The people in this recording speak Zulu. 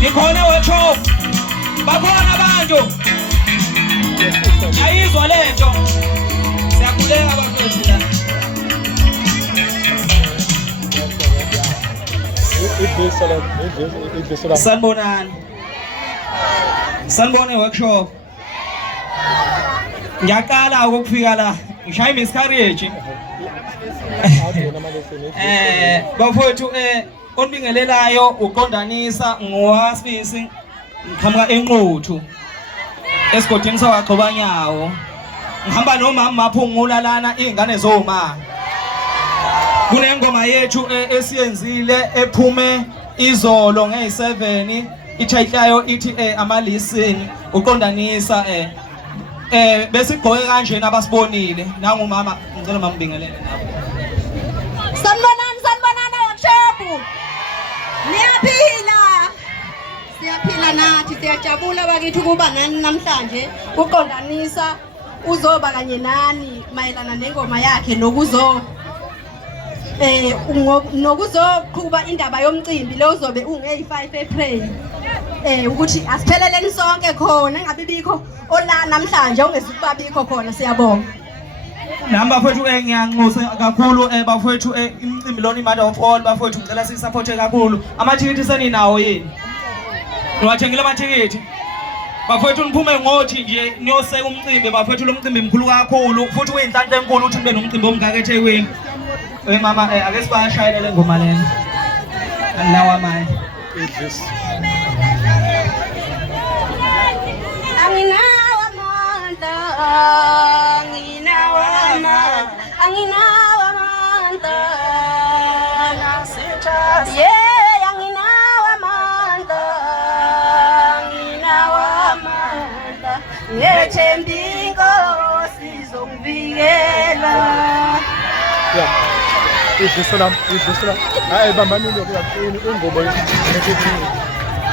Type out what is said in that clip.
Nikhona workshop bakhona abantu ayizwa lento siyakhuleka bafethu la sanibonani workshop ngiyaqala ukufika la ngishaya miscarriage bafethu onibingelelayo uqondanisa ngowasifisi ngiqhamuka enquthu esigodini sawaXhobanyawo ngihamba nomama maphungula lana izingane zoma kunengoma yethu esiyenzile ephume izolo nge7 ithayihlayo ithi amalisini uqondanisa besigqoke kanje nabasibonile nangumama ngicela mama bingelele nabo sanibonana workshop siyaphila nathi siyajabula bakithi ukuba nani namhlanje uqondanisa uzoba kanye nani mayelana nengoma yakhe nokuzoqhuba indaba yomcimbi lo uzobe unge5 April ukuthi asipheleleni sonke khona engabe bikho ola namhlanje ongezukubabikho khona siyabonga namba bafethu ngiyanxusa kakhulu bafethu imicimbi lona imother of all bafethu ngicela sisupporte kakhulu amathikithi seninawo yini niwathengile amathikithi bafethu niphume ngothi nje niyoseka umcimbi bafethu lo mcimbi mkhulu kakhulu futhi uyinhlanhla enkulu ukuthi nibe nomcimbi omngaka eThekwini mama ake sibashayelele ngoma lena alawa manje Idlisela hayi bambanini ingoma